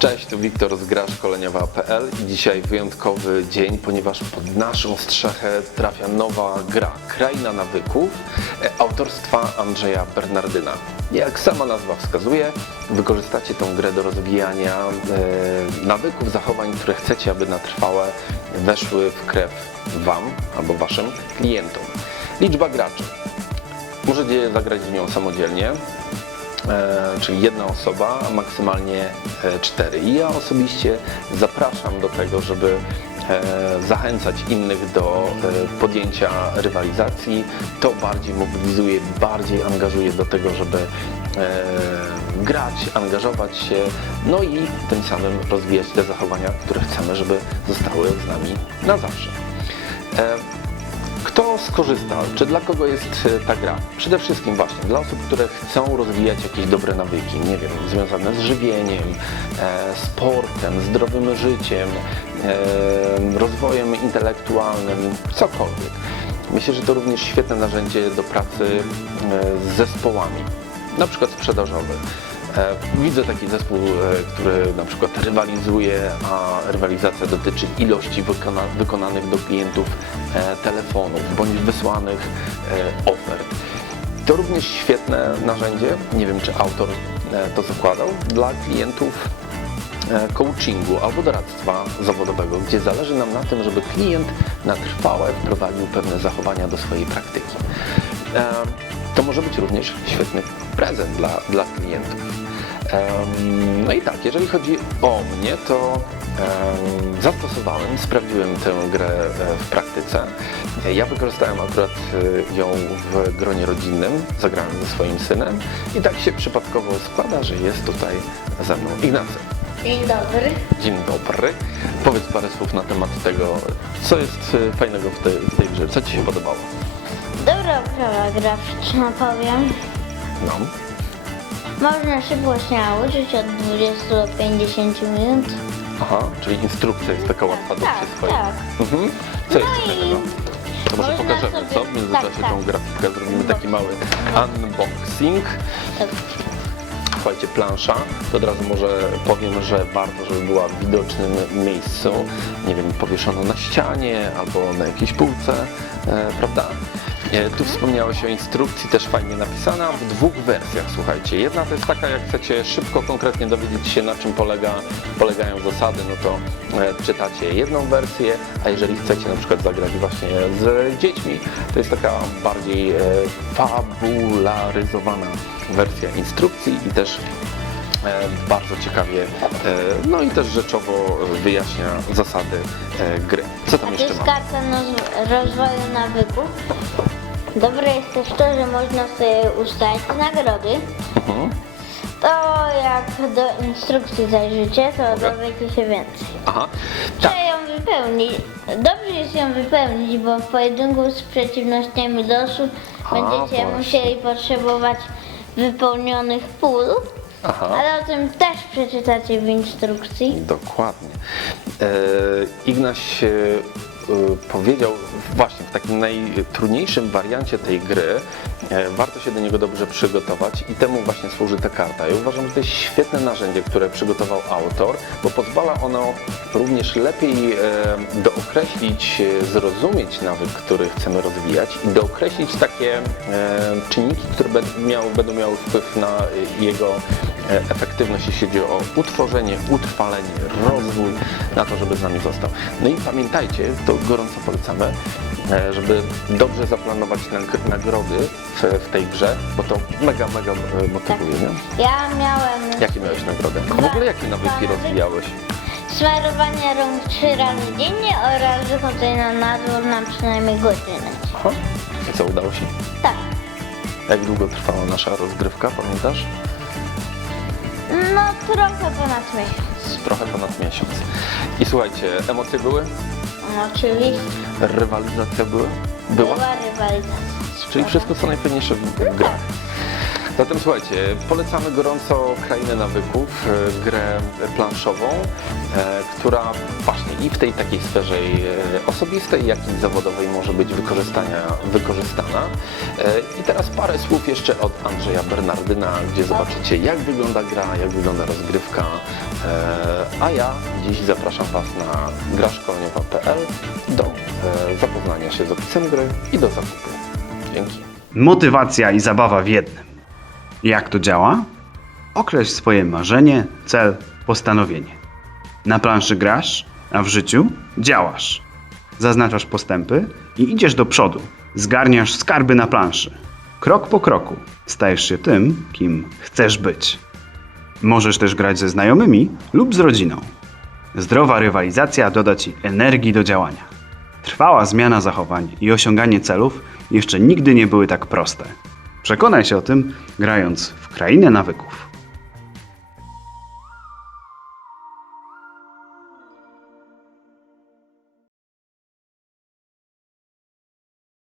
Cześć, tu Wiktor z gra szkoleniowa.pl i dzisiaj wyjątkowy dzień, ponieważ pod naszą strzechę trafia nowa gra Kraina Nawyków e, autorstwa Andrzeja Bernardyna. Jak sama nazwa wskazuje, wykorzystacie tą grę do rozwijania e, nawyków, zachowań, które chcecie, aby na trwałe weszły w krew Wam albo Waszym klientom. Liczba graczy. Możecie zagrać w nią samodzielnie, czyli jedna osoba, maksymalnie e, cztery. I ja osobiście zapraszam do tego, żeby e, zachęcać innych do e, podjęcia rywalizacji. To bardziej mobilizuje, bardziej angażuje do tego, żeby e, grać, angażować się, no i tym samym rozwijać te zachowania, które chcemy, żeby zostały z nami na zawsze. Kto skorzysta? Czy dla kogo jest e, ta gra? Przede wszystkim właśnie dla osób, które chcą rozwijać jakieś dobre nawyki, nie wiem, związane z żywieniem, e, sportem, zdrowym życiem, e, rozwojem intelektualnym, cokolwiek. Myślę, że to również świetne narzędzie do pracy z zespołami, na przykład sprzedażowy. E, Widzę taki zespół, e, który na przykład rywalizuje, a rywalizacja dotyczy ilości wykona, wykonanych do klientów e, telefonów bądź wysłanych ofert. To również świetne narzędzie, nie wiem czy autor to zakładał, dla klientów coachingu albo doradztwa zawodowego, gdzie zależy nam na tym, żeby klient na trwałe wprowadził pewne zachowania do swojej praktyki. To może być również świetny prezent dla, dla klientów. No i tak, jeżeli chodzi o mnie, to em, zastosowałem, sprawdziłem tę grę e, w praktyce. Ja wykorzystałem akurat e, ją w gronie rodzinnym, zagrałem ze swoim synem i tak się przypadkowo składa, że jest tutaj ze mną Ignacy. Dzień dobry. Dzień dobry. Powiedz parę słów na temat tego, co jest e, fajnego w tej, w tej grze, co Ci się podobało? Dobra oprawa graficzna powiem. No. Można szybko się nauczyć od 20 do 50 minut. Aha, czyli instrukcja jest taka łatwa do tak, przyswojenia. tak. Mhm. Co No jest i ciekawego? To może można pokażemy, sobie- co? W międzyczasie tak, tak. tą grafikę zrobimy taki mały unboxing. Tak. Słuchajcie, plansza. To od razu może powiem, że warto, żeby była w widocznym miejscu. Nie wiem, powieszona na ścianie albo na jakiejś półce, e, prawda? E, Tu wspomniałeś o instrukcji, też fajnie napisana, w dwóch wersjach, słuchajcie. Jedna to jest taka, jak chcecie szybko, konkretnie dowiedzieć się, na czym polega, polegają zasady, no to e, czytacie jedną wersję, a jeżeli chcecie na przykład zagrać właśnie z dziećmi, to jest taka bardziej e, fabularyzowana wersja instrukcji i też bardzo ciekawie, no i też rzeczowo wyjaśnia zasady gry. Co tam A to jeszcze jest mamy? karta rozwoju nawyków. Dobre jest też to, że można sobie ustalić nagrody. Mhm. To jak do instrukcji zajrzycie, to dowiecie się więcej. Aha, tak. Trzeba ją wypełnić. Dobrze jest ją wypełnić, bo w pojedynku z przeciwnościami losu A, będziecie właśnie. musieli potrzebować wypełnionych pól, Aha. ale o tym też przeczytacie w instrukcji. Dokładnie. E, Ignaś e, powiedział właśnie w takim najtrudniejszym wariancie tej gry e, warto się do niego dobrze przygotować i temu właśnie służy ta karta. Ja uważam, że to jest świetne narzędzie, które przygotował autor, bo pozwala ono również lepiej e, dookreślić, e, zrozumieć nawyk, który chcemy rozwijać i dookreślić takie czynniki, które będą miały, wpływ na jego efektywność, jeśli chodzi o utworzenie, utrwalenie, rozwój, na to, żeby z nami został. No i pamiętajcie, to gorąco polecamy, e, żeby dobrze zaplanować nag- nagrody w, tej grze, bo to mega, mega e, motywuje, nie? Ja miałem Jakie miałeś nagrody? W ogóle jakie nawyki rozwijałeś? smarowanie rąk trzy razy dziennie oraz wychodzenie na dwór na przynajmniej godzinę. Aha. I co, udało się? Tak. Jak długo trwała nasza rozgrywka, pamiętasz? No trochę ponad Trochę ponad miesiąc. I słuchajcie, emocje były? No, oczywiście Rywalizacja były? Była? była rywalizacja. Czyli wszystko co najfajniejsze w grach. Zatem słuchajcie, polecamy gorąco Krainę Nawyków, e, grę planszową, e, która właśnie i w tej takiej sferze e, osobistej, jak i zawodowej może być wykorzystania, wykorzystana. I teraz parę słów jeszcze od Andrzeja Bernardyna, gdzie zobaczycie jak wygląda gra, jak wygląda rozgrywka. A ja dziś zapraszam Was na graszkoleniowa.pl do zapoznania się z opisem gry i do zakupu. Dzięki. Motywacja i zabawa w jednym. Jak to działa? Określ swoje marzenie, cel, postanowienie. Na planszy grasz, a w życiu działasz. Zaznaczasz postępy i idziesz do przodu. Zgarniasz skarby na planszy. Krok po kroku stajesz się tym, kim chcesz być. Możesz też grać ze znajomymi lub z rodziną. Zdrowa rywalizacja doda ci energii do działania. Trwała zmiana zachowań i osiąganie celów jeszcze nigdy nie były tak proste. Przekonaj się o tym, grając w krainę nawyków.